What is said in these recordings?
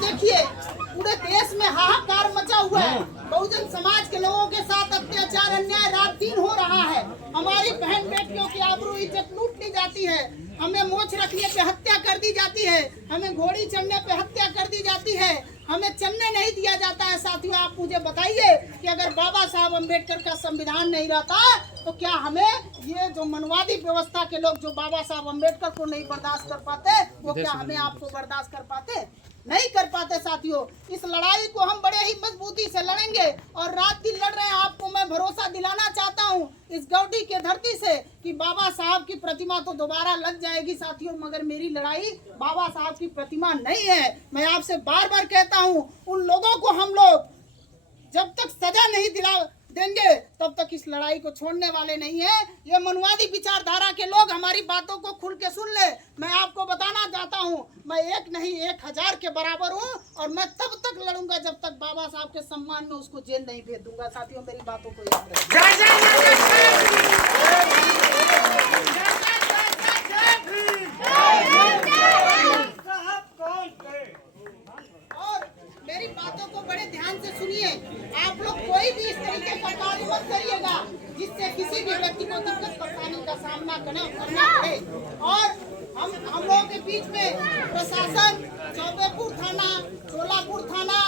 साथियों देखिए, पूरे देश में हाहाकार मचा हुआ है। बहुजन समाज के लोगों के साथ अत्याचार, अन्याय रात दिन हो रहा है। हमारी बहन बेटियों की आबरू इज्जत लूट ली जाती है। हमें मोछ रखने पे हत्या कर दी जाती है। हमें घोड़ी चढ़ने पे हत्या कर दी जाती है। हमें चलने नहीं दिया जाता है। साथियों, आप मुझे बताइए कि अगर बाबा साहब अम्बेडकर का संविधान नहीं रहता तो क्या हमें ये जो मनवादी व्यवस्था के लोग जो बाबा साहब अम्बेडकर को नहीं बर्दाश्त कर पाते, वो क्या हमें आपको बर्दाश्त कर पाते? नहीं कर पाते। साथियों, इस लड़ाई को हम बड़े ही मजबूती से लड़ेंगे और रात दिन लड़ रहे हैं। आपको मैं भरोसा दिलाना चाहता हूं इस गौडी के धरती से कि बाबा साहब की प्रतिमा तो दोबारा लग जाएगी साथियों, मगर मेरी लड़ाई बाबा साहब की प्रतिमा नहीं है। मैं आपसे बार बार कहता हूं, उन लोगों को हम लोग जब तक सजा नहीं दिला देंगे तब तक इस लड़ाई को छोड़ने वाले नहीं है। ये मनवादी विचारधारा के लोग हमारी बातों को खुल के सुन ले। मैं आपको बताना चाहता हूँ, मैं एक नहीं 1000 के बराबर हूँ और मैं तब तक लड़ूंगा जब तक बाबा साहब के सम्मान में उसको जेल नहीं भेज दूंगा। साथियों, मेरी बातों को याद और मेरी बातों को बड़े ध्यान से सुनिए। आप लोग कोई भी इस तरीके का कार्य मत करिएगा जिससे किसी भी व्यक्ति को दिक्कत परेशानी का सामना करना पड़े। और हम लोगों के बीच में प्रशासन, चौबेपुर थाना, सोलापुर थाना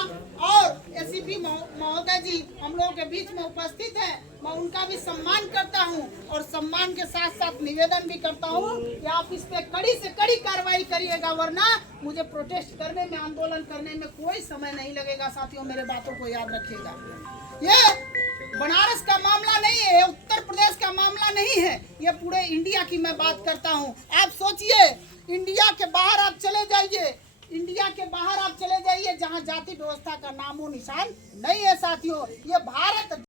और एसीपी महोदय जी हम लोगों के बीच में उपस्थित हैं। मैं उनका भी सम्मान करता हूं और सम्मान के साथ साथ निवेदन भी करता हूं कि आप इस पे कड़ी से कड़ी कार्रवाई करिएगा, वरना मुझे प्रोटेस्ट करने में, आंदोलन करने में कोई समय नहीं लगेगा। साथियों, मेरे बातों को याद रखिएगा। ये बनारस का मामला नहीं है, उत्तर प्रदेश का मामला नहीं है, ये पूरे इंडिया की मैं बात करता हूँ। आप सोचिए, इंडिया के बाहर आप चले जाइए, इंडिया के बाहर आप चले जाइए जहाँ जाति व्यवस्था का नामो निशान नहीं है। साथियों, ये भारत